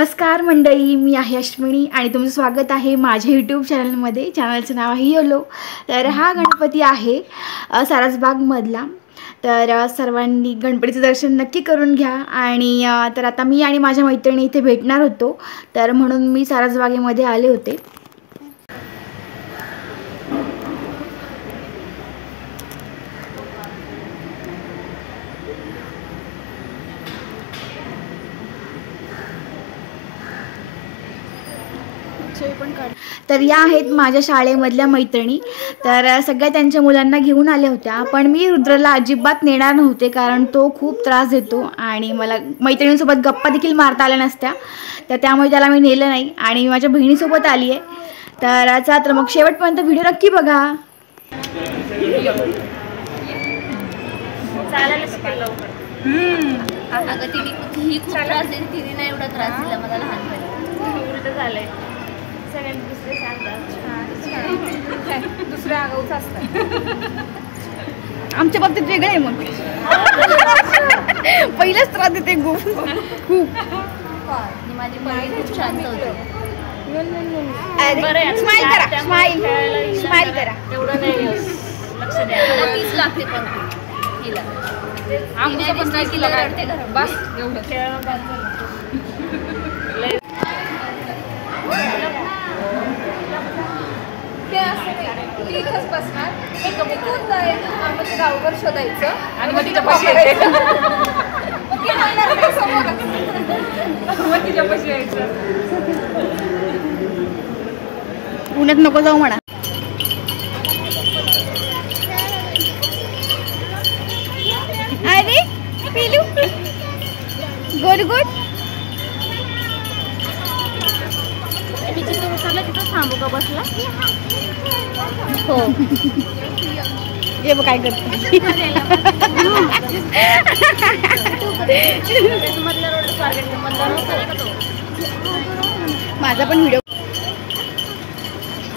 नमस्कार मंडळी, मी आहे अश्विनी आणि तुमचं स्वागत आहे माझ्या यूट्यूब चॅनलमध्ये. चॅनलचं नाव आहे योलो. तर हा गणपती आहे सारसबागमधला. तर सर्वांनी गणपतीचं दर्शन नक्की करून घ्या. आणि तर आता मी आणि माझ्या मैत्रिणी इथे भेटणार होतो, तर म्हणून मी सारसबागेमध्ये आले होते. तर या आहेत माझ्या शाळेमधल्या मैत्रिणी. तर सगळ्या त्यांच्या मुलांना घेऊन आल्या होत्या, पण मी रुद्रला अजिबात नेणार नव्हते कारण तो खूप त्रास देतो आणि मला मैत्रिणींसोबत गप्पा देखील मारता आल्या नसत्या, तर त्यामुळे त्याला मी नेलं नाही आणि माझ्या बहिणीसोबत आली आहे. तर चला, तर मग शेवटपर्यंत व्हिडिओ नक्की बघा. अगं तिने खूप त्रास दिली, तिने नाही एवढा त्रास दिला मला लहानपणी. उलट झालंय, सगळ्यांनी दुसरे सांगतात, दुसरे आगाऊच असतात. आमच्या बाबतीत वेगळं आहे. मग पहिलाच त्रास देते खूप. माझी बहीण खूप शांत होती. स्माइल करा, स्माइल करा. एवढं नाही लक्ष द्या. मला 30 लागते पण तिला. आमचं पण नाही तिला रडते घरात. बस एवढं खेळणं ते असं ती इथंच बसणार, तिथून जायचं, आपण ते गावभर शोधायचं आणि मग तिच्या पाशी यायचं. मग ती म्हणणार नाही समोरच. मग तिच्या पाशी यायचं. पुण्यात नको जाऊ म्हणा. अरे पिलू, गुड गुड. तिथं थांबू का बसला? हो, ये बघ काय करते. माझा पण व्हिडिओ.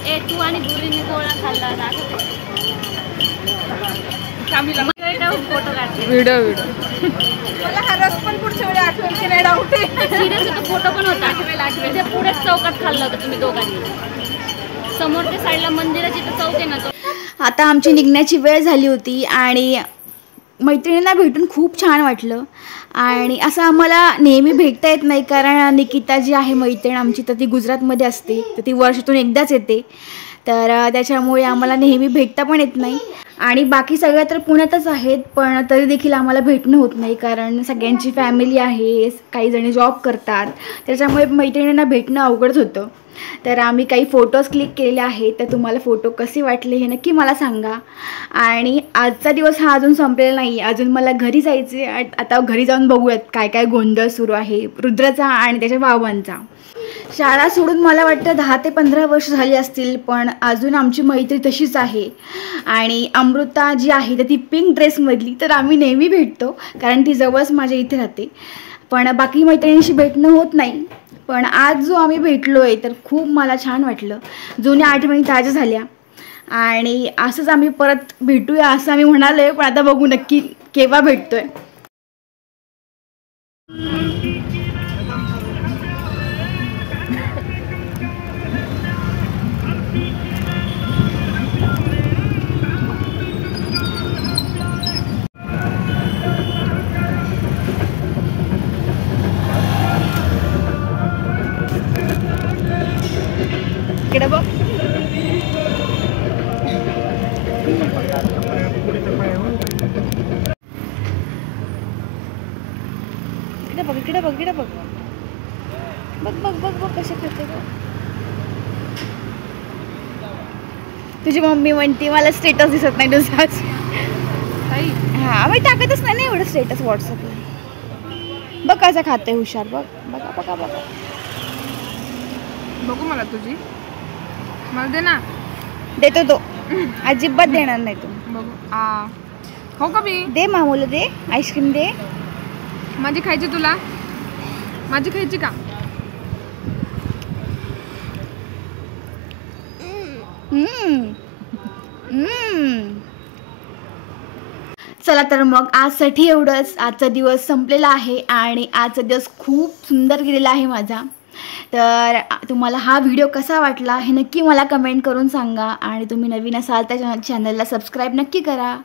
ए तू आणि गुरीने गोळा खाल्ला फोटो काढते. व्हिडिओ मला हा रस पण पुढच्या वेळी आठवेल की नाही डाऊट आहे. सिरियस होता, फोटो पण होता. आठवेल पुढेच चौकात खाल्लं होतं तुम्ही दोघांनी. समोर त्या साईडला मंदिराची तर चौक आहे ना तो. आता आमची निघण्याची वेळ झाली होती आणि मैत्रिणींना भेटून खूप छान वाटलं. आणि असं आम्हाला नेहमी भेटता येत नाही कारण निकिता जी आहे मैत्रीण आमची, तर ती गुजरातमध्ये असते, तर ती वर्षातून एकदाच येते. तर त्याच्यामुळे आम्हाला नेहमी भेटता पण येत नाही. आणि बाकी सगळ्या तर पुण्यातच आहेत, पण तरी देखील आम्हाला भेटणं होत नाही कारण सगळ्यांची फॅमिली आहे, काही जणी जॉब करतात, त्याच्यामुळे मैत्रिणींना भेटणं अवघडच होतं. तर आम्ही काही फोटोज क्लिक केलेले आहेत, तर तुम्हाला फोटो कसे वाटले हे नक्की मला सांगा. आणि आजचा दिवस हा अजून संपलेला नाही, अजून मला घरी जायचे. आता घरी जाऊन बघूयात काय काय गोंधळ सुरू आहे रुद्राचा आणि त्याच्या बाबांचा. शाळा सोडून मला वाटतं 10 ते 15 वर्ष झाली असतील, पण अजून आमची मैत्री तशीच आहे. आणि अमृता जी आहे तर ती पिंक ड्रेसमधली, तर आम्ही नेहमी भेटतो कारण ती जवळच माझ्या इथे राहते. पण बाकी मैत्रिणींशी भेटणं होत नाही. पण आज जो आम्ही भेटलो आहे तर खूप मला छान वाटलं. जुन्या आठवणी ताज्या झाल्या आणि असंच आम्ही परत भेटूया असं आम्ही म्हणालो आहे, पण आता बघू नक्की केव्हा भेटतोय. इकडे बघ, इकडे बघ, इकडे बघ, इकडे बघ, बघ बघ बघ बघ कसे करते. तुझी मम्मी म्हणते मला स्टेटस दिसत नाही तुझाच. हा, मी टाकतच नाही ना एवढं स्टेटस व्हॉट्सअपला. बघ कसं खाते हुशार. बघ बघा बघा बघा. बघू मला तुझी, मला दे ना. देतो तो, अजिबात देणार नाही तू. बघू हो का बी. दे मामूला, दे आईस्क्रीम दे. माझी खायची तुला, माझी खायची का? चला तर मग आजसाठी एवढंच. आजचा दिवस संपलेला आहे आणि आजचा दिवस खूप सुंदर गेलेला आहे माझा. तर तुम्हाला हा व्हिडिओ कसा वाटला हे नक्की मला कमेंट करून सांगा आणि तुम्ही नवीन असाल तर चॅनलला सबस्क्राईब नक्की करा.